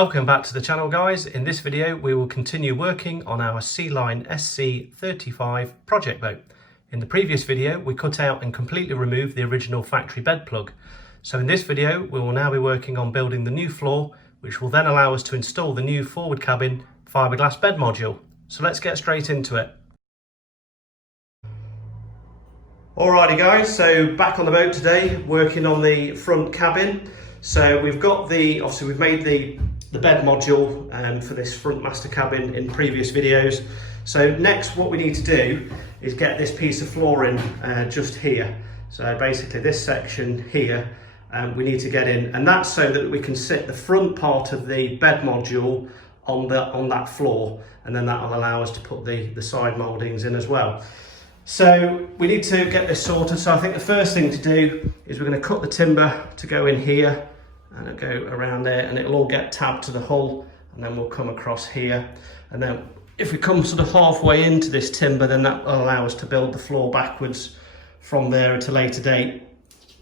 Welcome back to the channel, guys. In this video we will continue working on our Sealine SC35 project boat. In the previous video we cut out and completely removed the original factory bed plug. So in this video we will now be working on building the new floor, which will then allow us to install the new forward cabin fiberglass bed module. So let's get straight into it. Alrighty guys, so back on the boat today working on the front cabin. So we've got obviously we've made the bed module for this front master cabin in previous videos. So next what we need to do is get this piece of flooring just here. So basically this section here we need to get in, and that's so that we can sit the front part of the bed module on that floor, and then that will allow us to put the side mouldings in as well. So we need to get this sorted. So I think the first thing to do is we're going to cut the timber to go in here, and it'll go around there, and it'll all get tabbed to the hull, and then we'll come across here. And then if we come sort of halfway into this timber, then that will allow us to build the floor backwards from there at a later date.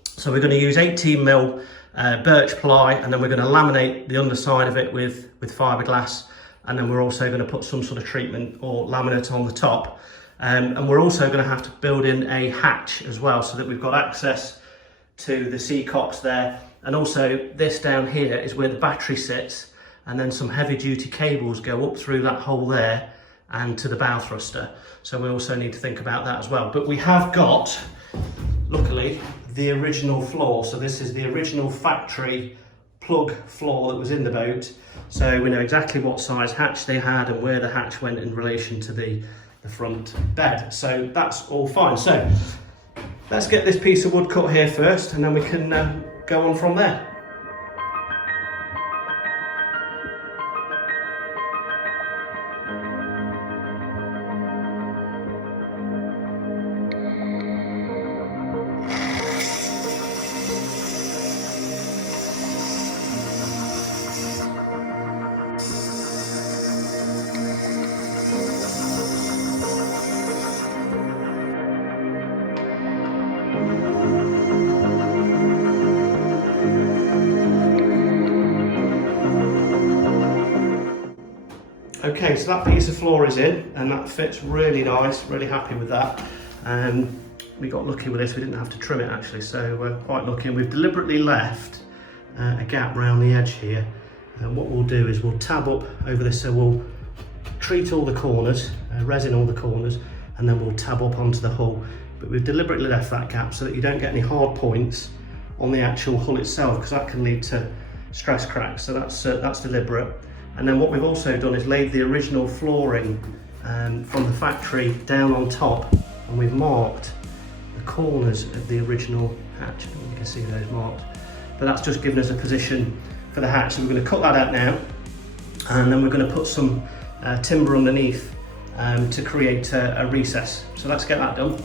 So we're going to use 18mm birch ply, and then we're going to laminate the underside of it with fiberglass, and then we're also going to put some sort of treatment or laminate on the top. And we're also going to have to build in a hatch as well, so that we've got access to the sea cocks there. And also this down here is where the battery sits, and then some heavy duty cables go up through that hole there and to the bow thruster. So we also need to think about that as well. But we have got, luckily, the original floor. So this is the original factory plug floor that was in the boat. So we know exactly what size hatch they had and where the hatch went in relation to the front bed. So that's all fine. So let's get this piece of wood cut here first, and then we can go on from there. Okay, so that piece of floor is in, and that fits really nice, really happy with that. We got lucky with this, we didn't have to trim it actually, so we're quite lucky. And we've deliberately left a gap around the edge here. And what we'll do is we'll tab up over this, so we'll treat all the corners, resin all the corners, and then we'll tab up onto the hull. But we've deliberately left that gap so that you don't get any hard points on the actual hull itself, because that can lead to stress cracks, so that's deliberate. And then what we've also done is laid the original flooring from the factory down on top, and we've marked the corners of the original hatch. I think you can see those marked. But that's just given us a position for the hatch. So we're going to cut that out now, and then we're going to put some timber underneath to create a recess. So let's get that done.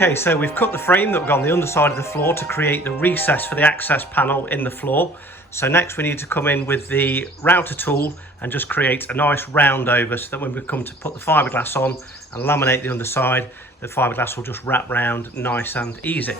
Okay, so we've cut the frame that will go on the underside of the floor to create the recess for the access panel in the floor. So next we need to come in with the router tool and just create a nice round over, so that when we come to put the fiberglass on and laminate the underside, the fiberglass will just wrap round nice and easy.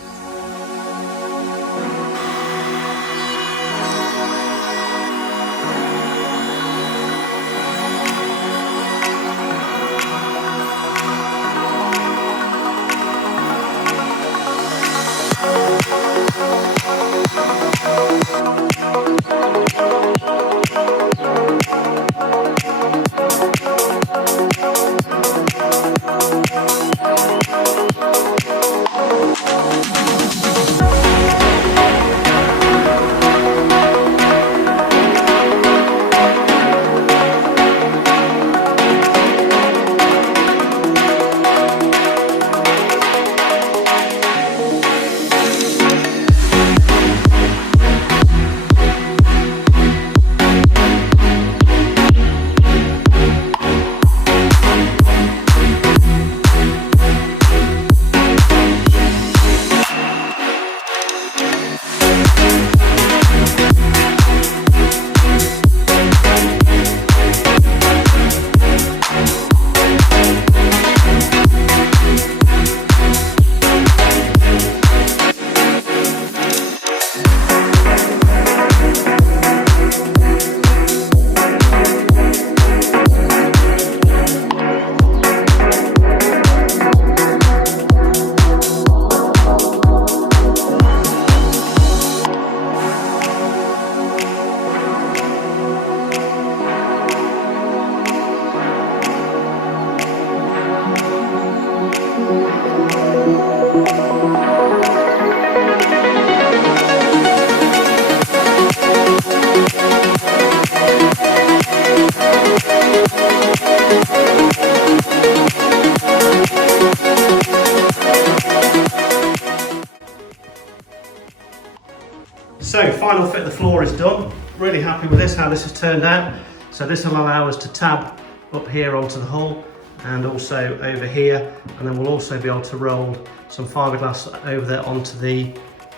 So final fit of the floor is done. Really happy with this, how this has turned out. So this will allow us to tab up here onto the hull and also over here, and then we'll also be able to roll some fiberglass over there onto the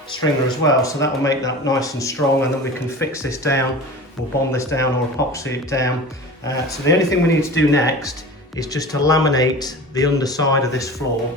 stringer as well. So that will make that nice and strong, and then we can fix this down. We'll bond this down or epoxy it down. So the only thing we need to do next is just to laminate the underside of this floor,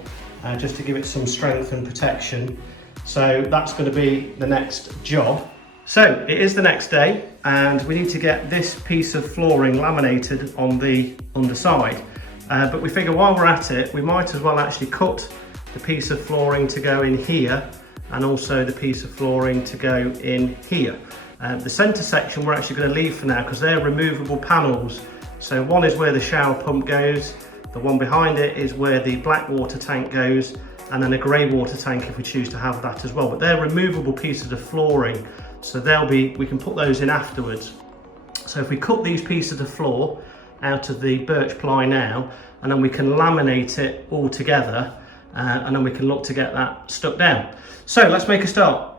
just to give it some strength and protection. So that's going to be the next job. So it is the next day, and we need to get this piece of flooring laminated on the underside. But we figure while we're at it, we might as well actually cut the piece of flooring to go in here, and also the piece of flooring to go in here. The centre section we're actually going to leave for now, because they're removable panels. So one is where the shower pump goes, the one behind it is where the black water tank goes, and then a grey water tank if we choose to have that as well. But they're removable pieces of flooring, so we can put those in afterwards. So if we cut these pieces of floor out of the birch ply now, and then we can laminate it all together, and then we can look to get that stuck down. So let's make a start.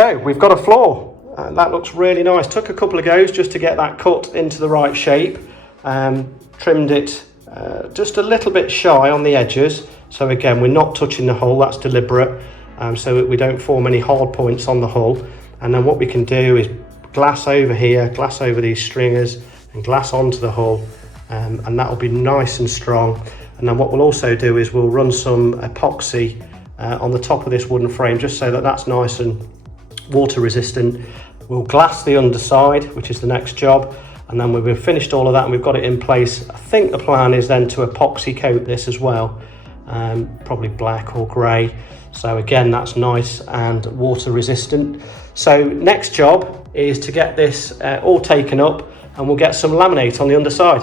So we've got a floor. That looks really nice. Took a couple of goes just to get that cut into the right shape. Trimmed it just a little bit shy on the edges. So again, we're not touching the hull, that's deliberate, so that we don't form any hard points on the hull. And then what we can do is glass over here, glass over these stringers, and glass onto the hull, and that will be nice and strong. And then what we'll also do is we'll run some epoxy on the top of this wooden frame, just so that that's nice and water resistant. We'll glass the underside, which is the next job, and then when we've finished all of that and we've got it in place, I think the plan is then to epoxy coat this as well, probably black or grey. So again, that's nice and water resistant. So next job is to get this all taken up, and we'll get some laminate on the underside.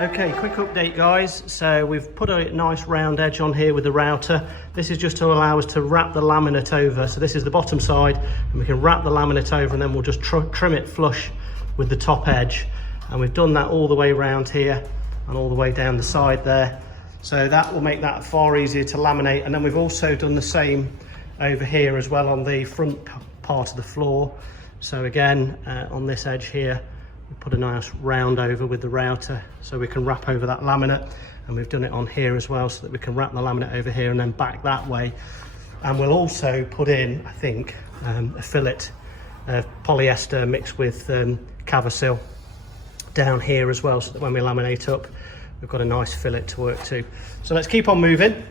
Okay, quick update guys. So we've put a nice round edge on here with the router. This is just to allow us to wrap the laminate over. So this is the bottom side, and we can wrap the laminate over, and then we'll just trim it flush with the top edge. And we've done that all the way around here and all the way down the side there. So that will make that far easier to laminate. And then we've also done the same over here as well on the front part of the floor. So again, on this edge here, we put a nice round over with the router so we can wrap over that laminate, and we've done it on here as well so that we can wrap the laminate over here and then back that way. And we'll also put in, I think, a fillet of polyester mixed with Cavasil down here as well, so that when we laminate up, we've got a nice fillet to work to. So let's keep on moving.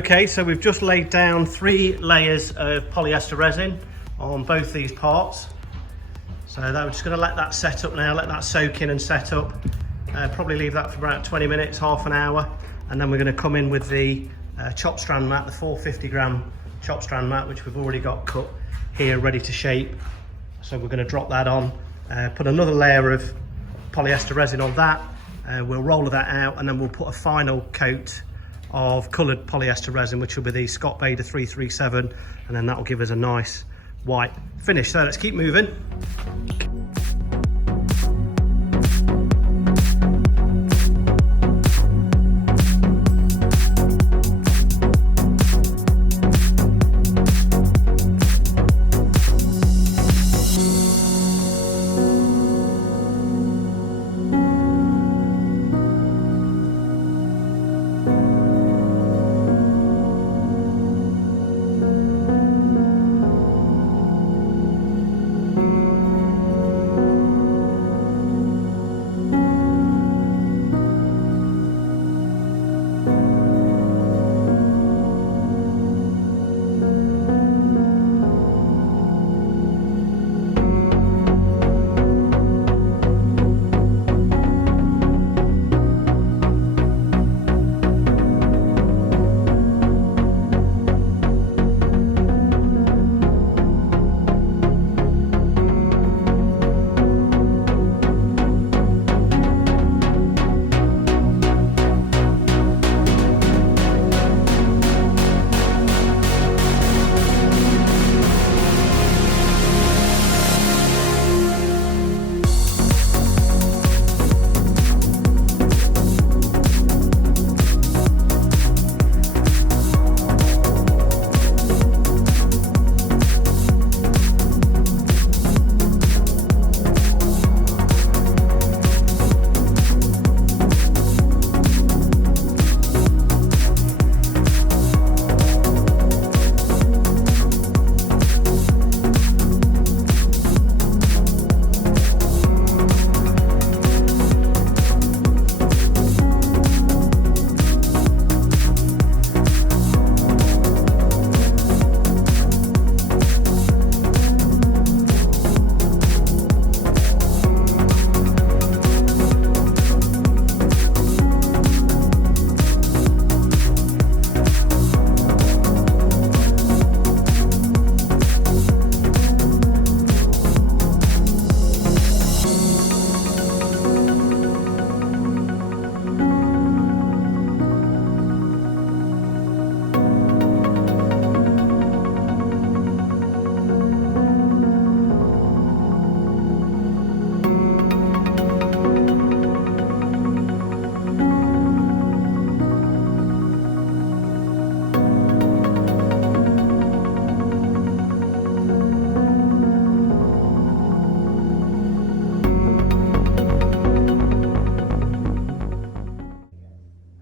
Okay, so we've just laid down 3 layers of polyester resin on both these parts. So that, we're just going to let that set up now, let that soak in and set up. Probably leave that for about 20 minutes, half an hour. And then we're going to come in with the chop strand mat, the 450 gram chop strand mat, which we've already got cut here, ready to shape. So we're going to drop that on, put another layer of polyester resin on that. We'll roll that out, and then we'll put a final coat of coloured polyester resin, which will be the Scott Bader 337, and then that will give us a nice white finish. So let's keep moving.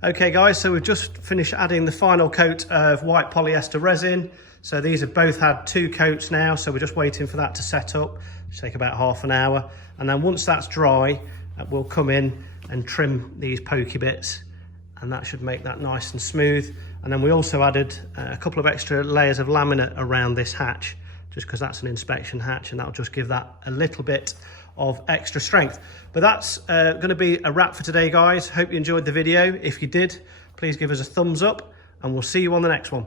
Okay guys, so we've just finished adding the final coat of white polyester resin. So these have both had 2 coats now, so we're just waiting for that to set up, which take about half an hour. And then once that's dry, we'll come in and trim these pokey bits, and that should make that nice and smooth. And then we also added a couple of extra layers of laminate around this hatch, just because that's an inspection hatch, and that'll just give that a little bit of extra strength. But that's going to be a wrap for today, guys. Hope you enjoyed the video. If you did, please give us a thumbs up, and we'll see you on the next one.